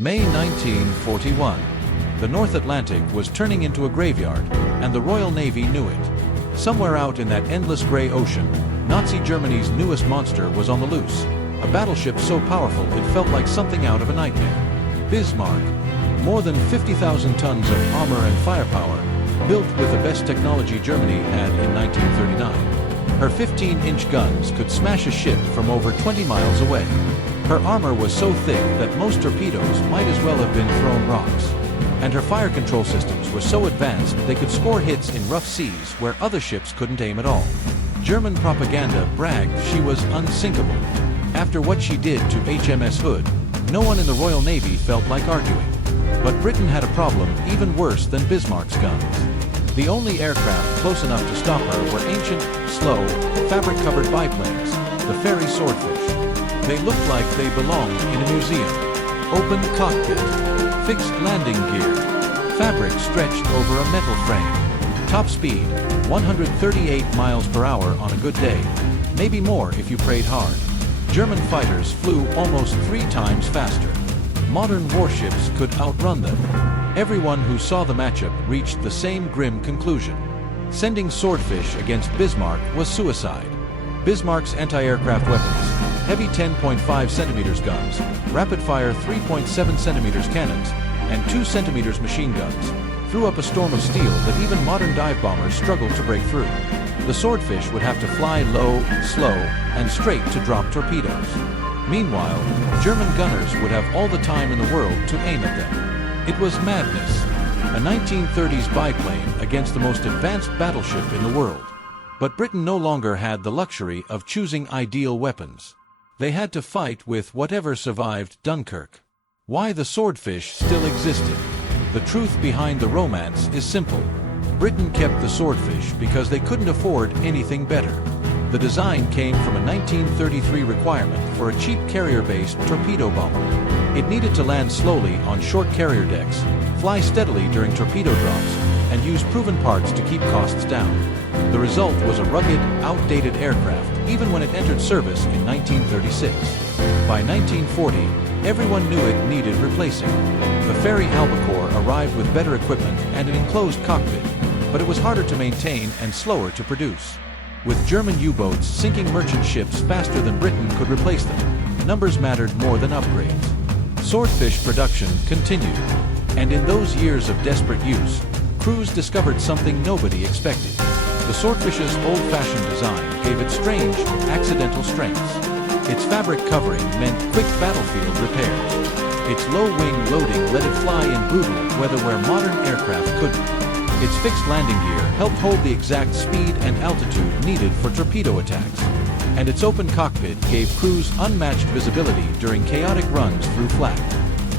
May 1941. The North Atlantic was turning into a graveyard, and the Royal Navy knew it. Somewhere out in that endless gray ocean, Nazi Germany's newest monster was on the loose. A battleship so powerful it felt like something out of a nightmare. Bismarck. More than 50,000 tons of armor and firepower, built with the best technology Germany had in 1939. Her 15-inch guns could smash a ship from over 20 miles away. Her armor was so thick that most torpedoes might as well have been thrown rocks. And her fire control systems were so advanced they could score hits in rough seas where other ships couldn't aim at all. German propaganda bragged she was unsinkable. After what she did to HMS Hood, no one in the Royal Navy felt like arguing. But Britain had a problem even worse than Bismarck's guns. The only aircraft close enough to stop her were ancient, slow, fabric-covered biplanes, the Fairey Swordfish. They looked like they belonged in a museum. Open cockpit, fixed landing gear, fabric stretched over a metal frame. Top speed, 138 miles per hour on a good day, maybe more if you prayed hard. German fighters flew almost 3 times faster. Modern warships could outrun them. Everyone who saw the matchup reached the same grim conclusion. Sending Swordfish against Bismarck was suicide. Bismarck's anti-aircraft weapons, heavy 10.5 centimeters guns, rapid-fire 3.7 centimeters cannons, and 2 centimeters machine guns, threw up a storm of steel that even modern dive bombers struggled to break through. The Swordfish would have to fly low, slow, and straight to drop torpedoes. Meanwhile, German gunners would have all the time in the world to aim at them. It was madness. A 1930s biplane against the most advanced battleship in the world. But Britain no longer had the luxury of choosing ideal weapons. They had to fight with whatever survived Dunkirk. Why the Swordfish still existed? The truth behind the romance is simple. Britain kept the Swordfish because they couldn't afford anything better. The design came from a 1933 requirement for a cheap carrier-based torpedo bomber. It needed to land slowly on short carrier decks, fly steadily during torpedo drops, and use proven parts to keep costs down. The result was a rugged, outdated aircraft, even when it entered service in 1936. By 1940, everyone knew it needed replacing. The Fairey Albacore arrived with better equipment and an enclosed cockpit, but it was harder to maintain and slower to produce. With German U-boats sinking merchant ships faster than Britain could replace them, numbers mattered more than upgrades. Swordfish production continued, and in those years of desperate use, crews discovered something nobody expected. The Swordfish's old-fashioned design gave it strange, accidental strengths. Its fabric covering meant quick battlefield repairs. Its low-wing loading let it fly in brutal weather where modern aircraft couldn't. Its fixed landing gear helped hold the exact speed and altitude needed for torpedo attacks. And its open cockpit gave crews unmatched visibility during chaotic runs through flak.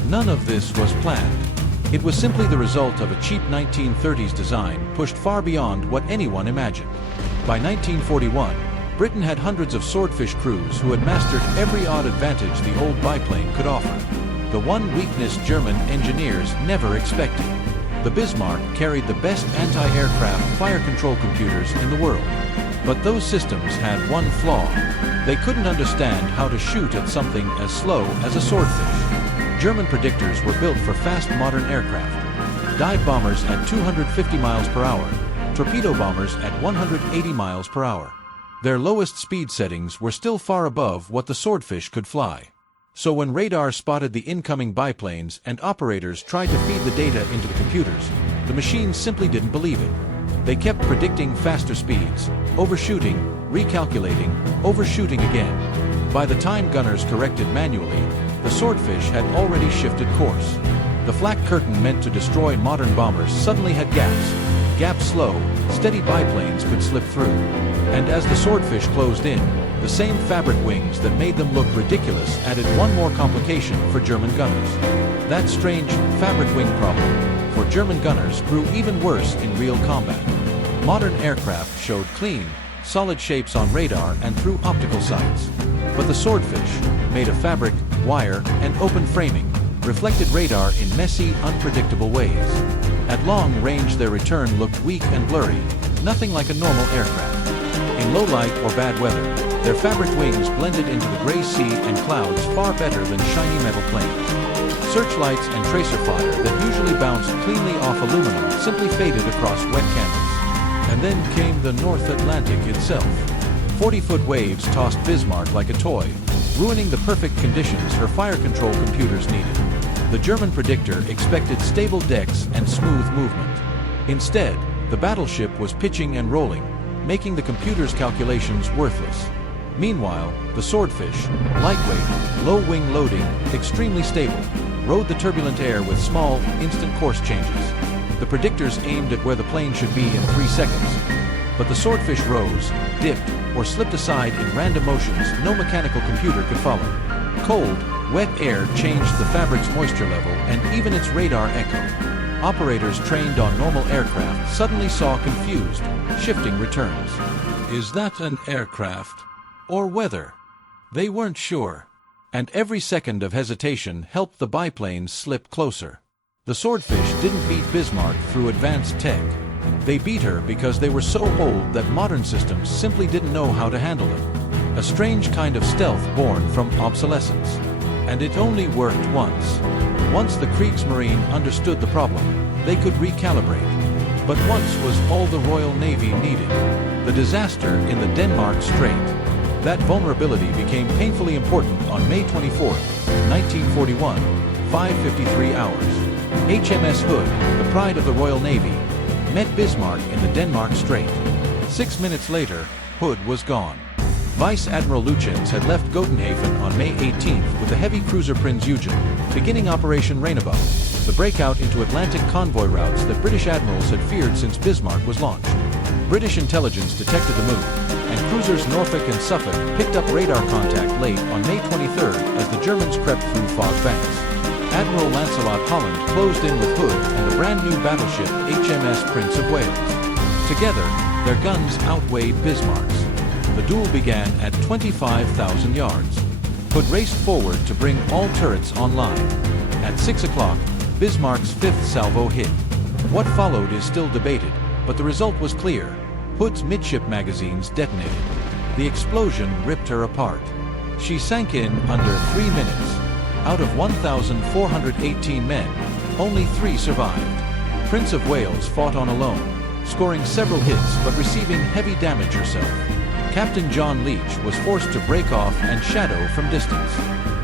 None of this was planned. It was simply the result of a cheap 1930s design pushed far beyond what anyone imagined. By 1941, Britain had hundreds of Swordfish crews who had mastered every odd advantage the old biplane could offer. The one weakness German engineers never expected. The Bismarck carried the best anti-aircraft fire control computers in the world. But those systems had one flaw. They couldn't understand how to shoot at something as slow as a swordfish. German predictors were built for fast modern aircraft. Dive bombers at 250 miles per hour, torpedo bombers at 180 miles per hour. Their lowest speed settings were still far above what the Swordfish could fly. So when radar spotted the incoming biplanes and operators tried to feed the data into the computers, the machines simply didn't believe it. They kept predicting faster speeds, overshooting, recalculating, overshooting again. By the time gunners corrected manually, the Swordfish had already shifted course. The flak curtain meant to destroy modern bombers suddenly had gaps. Gaps slow, steady biplanes could slip through. And as the Swordfish closed in, the same fabric wings that made them look ridiculous added one more complication for German gunners. That strange fabric wing problem for German gunners grew even worse in real combat. Modern aircraft showed clean, solid shapes on radar and through optical sights. But the Swordfish, made of fabric, wire, and open framing, reflected radar in messy, unpredictable ways. At long range their return looked weak and blurry, nothing like a normal aircraft. In low light or bad weather, their fabric wings blended into the gray sea and clouds far better than shiny metal planes. Searchlights and tracer fire that usually bounced cleanly off aluminum simply faded across wet canvas. And then came the North Atlantic itself. 40-foot waves tossed Bismarck like a toy, ruining the perfect conditions her fire control computers needed. The German predictor expected stable decks and smooth movement. Instead, the battleship was pitching and rolling, making the computer's calculations worthless. Meanwhile, the Swordfish, lightweight, low-wing loading, extremely stable, rode the turbulent air with small, instant course changes. The predictors aimed at where the plane should be in 3 seconds. But the Swordfish rose, dipped, or slipped aside in random motions no mechanical computer could follow. Cold, wet air changed the fabric's moisture level and even its radar echo. Operators trained on normal aircraft suddenly saw confused, shifting returns. Is that an aircraft? Or weather? They weren't sure. And every second of hesitation helped the biplanes slip closer. The Swordfish didn't beat Bismarck through advanced tech. They beat her because they were so old that modern systems simply didn't know how to handle them. A strange kind of stealth born from obsolescence. And it only worked once. Once the Kriegsmarine understood the problem, they could recalibrate. But once was all the Royal Navy needed. The disaster in the Denmark Strait. That vulnerability became painfully important on May 24, 1941, 5:53 hours. HMS Hood, the pride of the Royal Navy, met Bismarck in the Denmark Strait. 6 minutes later, Hood was gone. Vice Admiral Lütjens had left Gotenhafen on May 18th with the heavy cruiser Prinz Eugen, beginning Operation Rainbow, the breakout into Atlantic convoy routes that British admirals had feared since Bismarck was launched. British intelligence detected the move, and cruisers Norfolk and Suffolk picked up radar contact late on May 23rd as the Germans crept through fog banks. Admiral Lancelot Holland closed in with Hood and the brand-new battleship HMS Prince of Wales. Together, their guns outweighed Bismarck's. The duel began at 25,000 yards. Hood raced forward to bring all turrets online. At 6 o'clock, Bismarck's fifth salvo hit. What followed is still debated, but the result was clear. Hood's midship magazines detonated. The explosion ripped her apart. She sank in under 3 minutes. Out of 1,418 men, only 3 survived. Prince of Wales fought on alone, scoring several hits but receiving heavy damage herself. Captain John Leach was forced to break off and shadow from distance.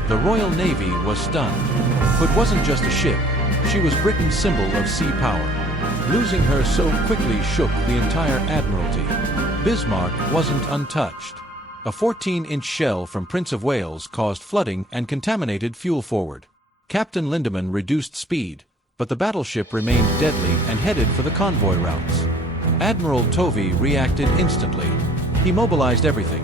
The Royal Navy was stunned. Hood wasn't just a ship, she was Britain's symbol of sea power. Losing her so quickly shook the entire Admiralty. Bismarck wasn't untouched. A 14-inch shell from Prince of Wales caused flooding and contaminated fuel forward. Captain Lindemann reduced speed, but the battleship remained deadly and headed for the convoy routes. Admiral Tovey reacted instantly. He mobilized everything: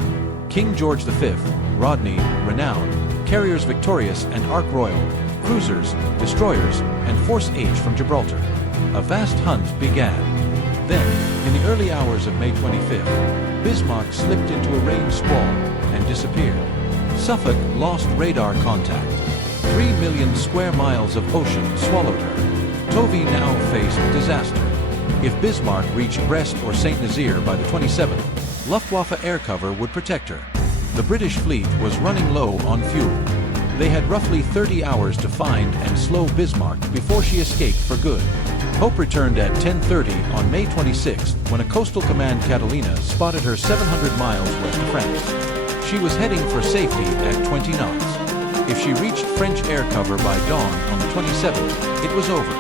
King George V, Rodney, Renown, carriers Victorious and Ark Royal, cruisers, destroyers, and Force H from Gibraltar. A vast hunt began. Then, in the early hours of May 25th, Bismarck slipped into a rain squall and disappeared. Suffolk lost radar contact. 3 million square miles of ocean swallowed her. Tovey now faced disaster. If Bismarck reached Brest or St. Nazaire by the 27th, Luftwaffe air cover would protect her. The British fleet was running low on fuel. They had roughly 30 hours to find and slow Bismarck before she escaped for good. Hope returned at 10:30 on May 26th when a coastal command Catalina spotted her 700 miles west of France. She was heading for safety at 20 knots. If she reached French air cover by dawn on the 27th, it was over.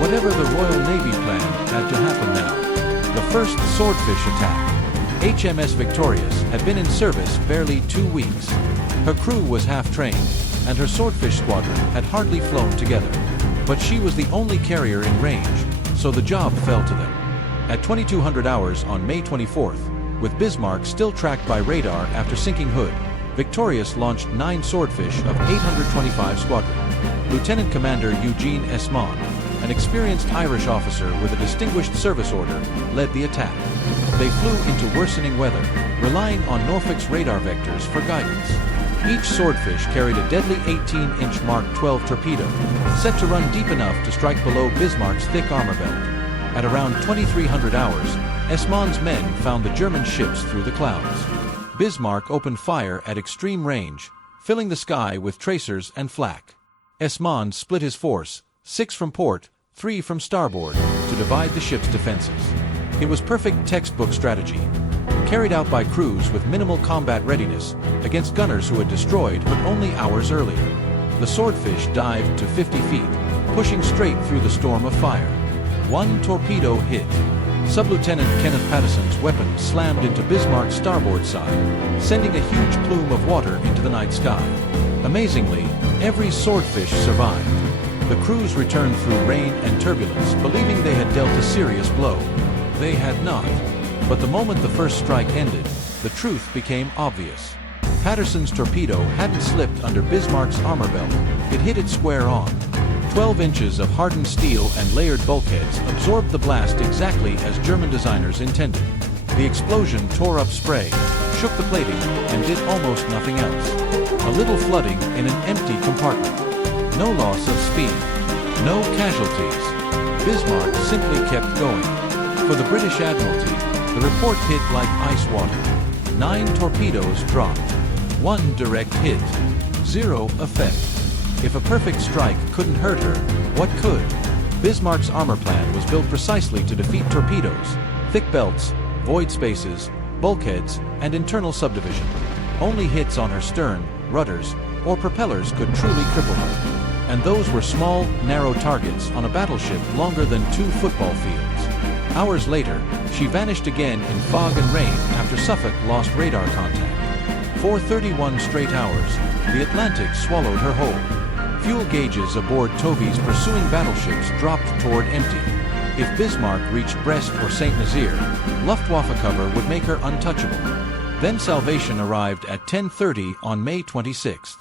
Whatever the Royal Navy planned had to happen now. The first Swordfish attack. HMS Victorious had been in service barely 2 weeks. Her crew was half-trained, and her Swordfish squadron had hardly flown together. But she was the only carrier in range, so the job fell to them. At 2200 hours on May 24th, with Bismarck still tracked by radar after sinking Hood, Victorious launched 9 Swordfish of 825 Squadron. Lieutenant Commander Eugene Esmond, an experienced Irish officer with a distinguished service order, led the attack. They flew into worsening weather, relying on Norfolk's radar vectors for guidance. Each Swordfish carried a deadly 18-inch Mark 12 torpedo, set to run deep enough to strike below Bismarck's thick armor belt. At around 2300 hours, Esmond's men found the German ships through the clouds. Bismarck opened fire at extreme range, filling the sky with tracers and flak. Esmond split his force, 6 from port, 3 from starboard, to divide the ship's defenses. It was perfect textbook strategy, carried out by crews with minimal combat readiness against gunners who had destroyed but only hours earlier. The Swordfish dived to 50 feet, pushing straight through the storm of fire. 1 torpedo hit. Sub-Lieutenant Kenneth Patterson's weapon slammed into Bismarck's starboard side, sending a huge plume of water into the night sky. Amazingly, every Swordfish survived. The crews returned through rain and turbulence, believing they had dealt a serious blow. They had not. But the moment the first strike ended, the truth became obvious. Patterson's torpedo hadn't slipped under Bismarck's armor belt. It hit it square on. 12 inches of hardened steel and layered bulkheads absorbed the blast exactly as German designers intended. The explosion tore up spray, shook the plating, and did almost nothing else. A little flooding in an empty compartment. No loss of speed. No casualties. Bismarck simply kept going. For the British Admiralty, the report hit like ice water. 9 torpedoes dropped. 1 direct hit. 0 effect. If a perfect strike couldn't hurt her, what could? Bismarck's armor plan was built precisely to defeat torpedoes, thick belts, void spaces, bulkheads, and internal subdivision. Only hits on her stern, rudders, or propellers could truly cripple her. And those were small, narrow targets on a battleship longer than 2 football fields. Hours later, she vanished again in fog and rain after Suffolk lost radar contact. For 31 straight hours, the Atlantic swallowed her whole. Fuel gauges aboard Tovey's pursuing battleships dropped toward empty. If Bismarck reached Brest or St. Nazaire, Luftwaffe cover would make her untouchable. Then salvation arrived at 10:30 on May 26th.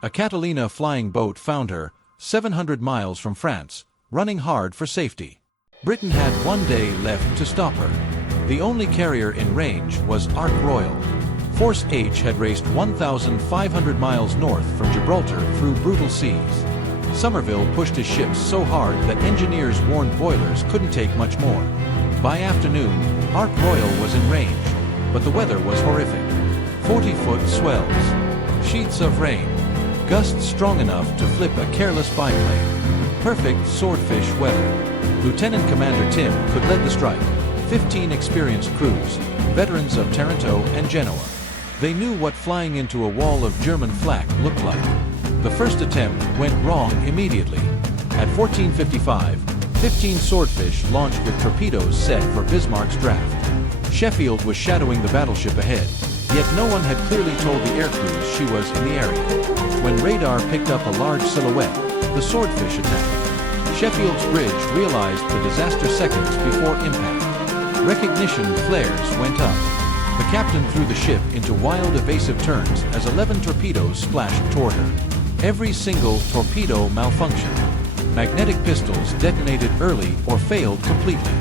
A Catalina flying boat found her, 700 miles from France, running hard for safety. Britain had 1 day left to stop her. The only carrier in range was Ark Royal. Force H had raced 1,500 miles north from Gibraltar through brutal seas. Somerville pushed his ships so hard that engineers warned boilers couldn't take much more. By afternoon, Ark Royal was in range, but the weather was horrific. 40-foot swells, sheets of rain, gusts strong enough to flip a careless biplane. Perfect Swordfish weather. Lieutenant Commander Tim could lead the strike. 15 experienced crews, veterans of Taranto and Genoa. They knew what flying into a wall of German flak looked like. The first attempt went wrong immediately. At 14:55, 15 Swordfish launched with torpedoes set for Bismarck's draft. Sheffield was shadowing the battleship ahead, yet no one had clearly told the air crews she was in the area. When radar picked up a large silhouette, the Swordfish attacked. Sheffield's bridge realized the disaster seconds before impact. Recognition flares went up. The captain threw the ship into wild evasive turns as 11 torpedoes splashed toward her. Every single torpedo malfunctioned. Magnetic pistols detonated early or failed completely.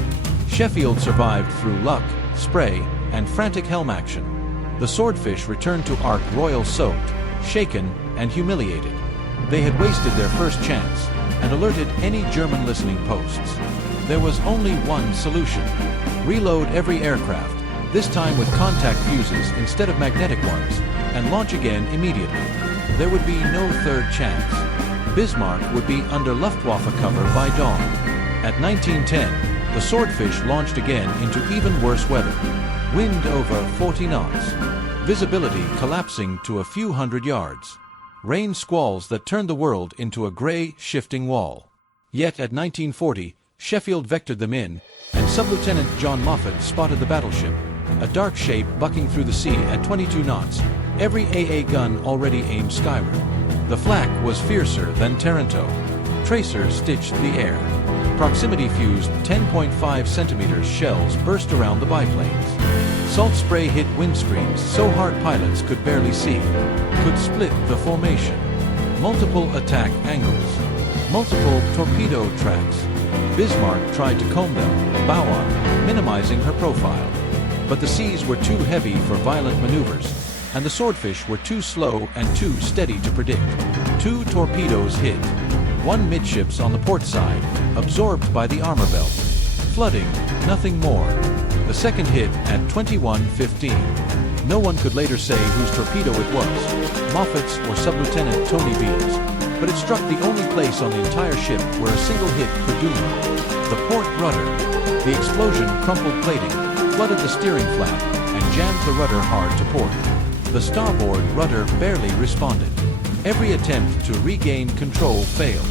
Sheffield survived through luck, spray, and frantic helm action. The Swordfish returned to Ark Royal soaked, shaken, and humiliated. They had wasted their first chance and alerted any German listening posts. There was only one solution. Reload every aircraft, this time with contact fuses instead of magnetic ones, and launch again immediately. There would be no third chance. Bismarck would be under Luftwaffe cover by dawn. At 19:10, the Swordfish launched again into even worse weather. Wind over 40 knots. Visibility collapsing to a few hundred yards. Rain squalls that turned the world into a gray, shifting wall. Yet at 1940, Sheffield vectored them in, and Sub-Lieutenant John Moffat spotted the battleship, a dark shape bucking through the sea at 22 knots, every AA gun already aimed skyward. The flak was fiercer than Taranto. Tracer stitched the air. Proximity-fused 10.5 centimeters shells burst around the biplanes. Salt spray hit windscreens so hard pilots could barely see, could split the formation. Multiple attack angles. Multiple torpedo tracks. Bismarck tried to comb them, bow on, minimizing her profile. But the seas were too heavy for violent maneuvers, and the Swordfish were too slow and too steady to predict. 2 torpedoes hit. 1 midships on the port side, absorbed by the armor belt. Flooding, nothing more. The second hit at 21:15. No one could later say whose torpedo it was, Moffat's or Sub-Lieutenant Tony Beale's. but it struck the only place on the entire ship where a single hit could doom her. The port rudder. The explosion crumpled plating, flooded the steering flap, and jammed the rudder hard to port. The starboard rudder barely responded. Every attempt to regain control failed.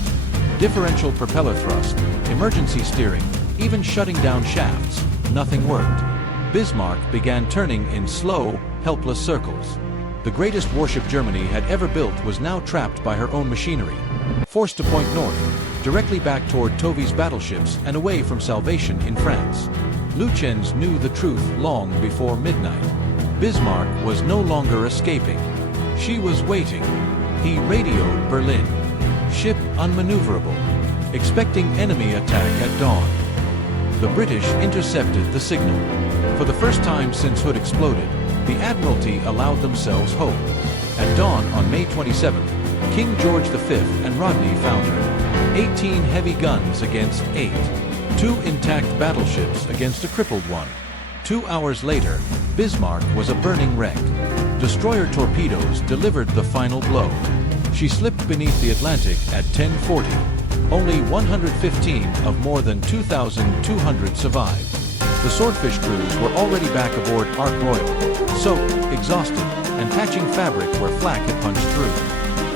Differential propeller thrust, emergency steering, even shutting down shafts, nothing worked. Bismarck began turning in slow, helpless circles. The greatest warship Germany had ever built was now trapped by her own machinery. Forced to point north, directly back toward Tovy's battleships and away from salvation in France. Lütjens knew the truth long before midnight. Bismarck was no longer escaping. She was waiting. He radioed Berlin. Ship unmaneuverable. Expecting enemy attack at dawn. The British intercepted the signal. For the first time since Hood exploded, the Admiralty allowed themselves hope. At dawn on May 27th, King George V and Rodney found her. 18 heavy guns against 8. 2 intact battleships against a crippled one. 2 hours later, Bismarck was a burning wreck. Destroyer torpedoes delivered the final blow. She slipped beneath the Atlantic at 10:40. Only 115 of more than 2,200 survived. The Swordfish crews were already back aboard Ark Royal, soaked, exhausted, and patching fabric where flak had punched through.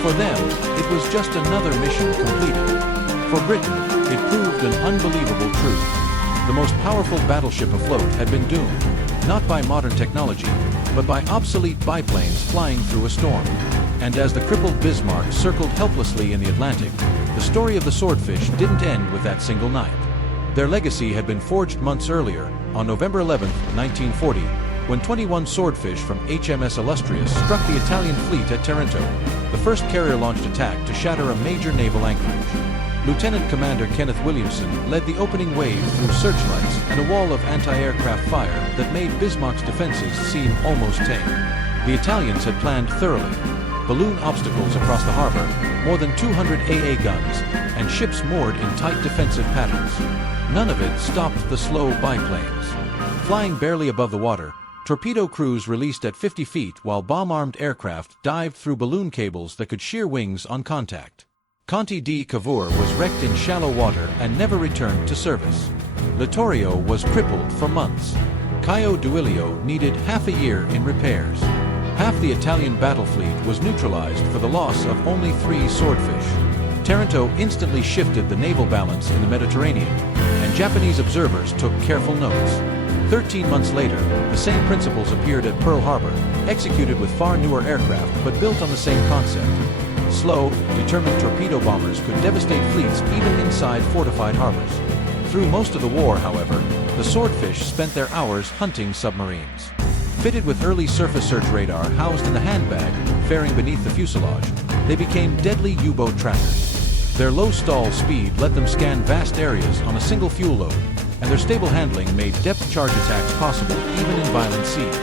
For them, it was just another mission completed. For Britain, it proved an unbelievable truth. The most powerful battleship afloat had been doomed, not by modern technology, but by obsolete biplanes flying through a storm. And as the crippled Bismarck circled helplessly in the Atlantic, the story of the Swordfish didn't end with that single night. Their legacy had been forged months earlier, on November 11, 1940, when 21 Swordfish from HMS Illustrious struck the Italian fleet at Taranto, the first carrier-launched attack to shatter a major naval anchorage. Lieutenant Commander Kenneth Williamson led the opening wave through searchlights and a wall of anti-aircraft fire that made Bismarck's defenses seem almost tame. The Italians had planned thoroughly. Balloon obstacles across the harbor, more than 200 AA guns, and ships moored in tight defensive patterns. None of it stopped the slow biplanes. Flying barely above the water, torpedo crews released at 50 feet while bomb-armed aircraft dived through balloon cables that could shear wings on contact. Conte di Cavour was wrecked in shallow water and never returned to service. Littorio was crippled for months. Caio Duilio needed half a year in repairs. Half the Italian battle fleet was neutralized for the loss of only 3 Swordfish. Taranto instantly shifted the naval balance in the Mediterranean, and Japanese observers took careful notes. 13 months later, the same principles appeared at Pearl Harbor, executed with far newer aircraft but built on the same concept. Slow, determined torpedo bombers could devastate fleets even inside fortified harbors. Through most of the war, however, the Swordfish spent their hours hunting submarines. Fitted with early surface search radar housed in the handbag, faring beneath the fuselage, they became deadly U-boat trackers. Their low stall speed let them scan vast areas on a single fuel load, and their stable handling made depth charge attacks possible even in violent seas.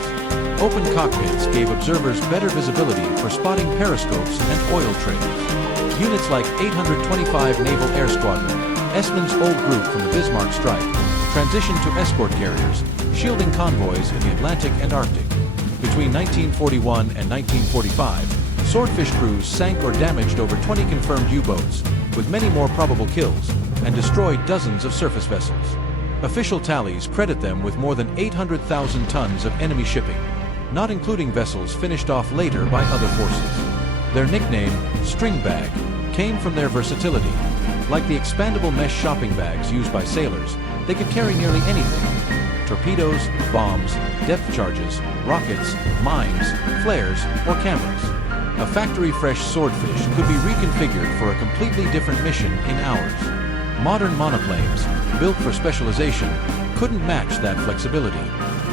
Open cockpits gave observers better visibility for spotting periscopes and oil trails. Units like 825 Naval Air Squadron, Esmond's old group from the Bismarck strike, transitioned to escort carriers, shielding convoys in the Atlantic and Arctic. Between 1941 and 1945, Swordfish crews sank or damaged over 20 confirmed U-boats, with many more probable kills, and destroyed dozens of surface vessels. Official tallies credit them with more than 800,000 tons of enemy shipping, not including vessels finished off later by other forces. Their nickname, String Bag, came from their versatility. Like the expandable mesh shopping bags used by sailors, they could carry nearly anything. Torpedoes, bombs, depth charges, rockets, mines, flares, or cameras. A factory-fresh Swordfish could be reconfigured for a completely different mission in hours. Modern monoplanes, built for specialization, couldn't match that flexibility.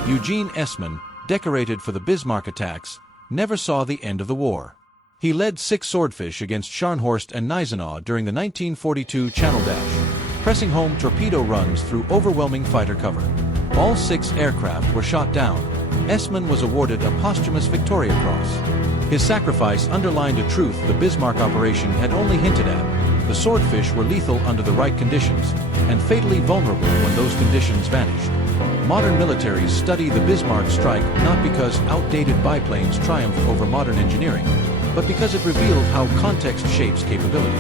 Eugene Esmond, decorated for the Bismarck attacks, never saw the end of the war. He led 6 Swordfish against Scharnhorst and Gneisenau during the 1942 Channel Dash, pressing home torpedo runs through overwhelming fighter cover. All 6 aircraft were shot down. Esmond was awarded a posthumous Victoria Cross. His sacrifice underlined a truth the Bismarck operation had only hinted at. The Swordfish were lethal under the right conditions, and fatally vulnerable when those conditions vanished. Modern militaries study the Bismarck strike not because outdated biplanes triumph over modern engineering, but because it revealed how context shapes capability.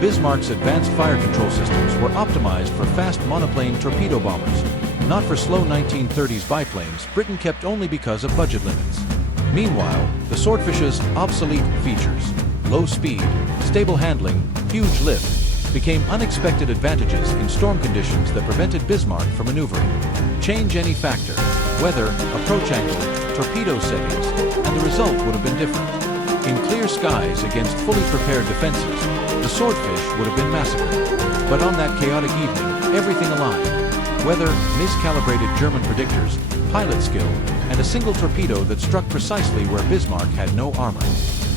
Bismarck's advanced fire control systems were optimized for fast monoplane torpedo bombers, not for slow 1930s biplanes Britain kept only because of budget limits. Meanwhile, the Swordfish's obsolete features, low speed, stable handling, huge lift, became unexpected advantages in storm conditions that prevented Bismarck from maneuvering. Change any factor, weather, approach angle, torpedo settings, and the result would have been different. In clear skies against fully prepared defenses, the Swordfish would have been massacred. But on that chaotic evening, everything aligned. Weather, miscalibrated German predictors, pilot skill, and a single torpedo that struck precisely where Bismarck had no armor.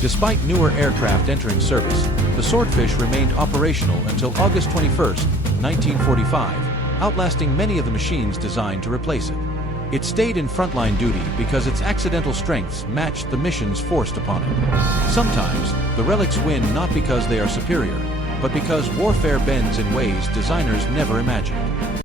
Despite newer aircraft entering service, the Swordfish remained operational until August 21, 1945, outlasting many of the machines designed to replace it. It stayed in frontline duty because its accidental strengths matched the missions forced upon it. Sometimes, the relics win not because they are superior, but because warfare bends in ways designers never imagined.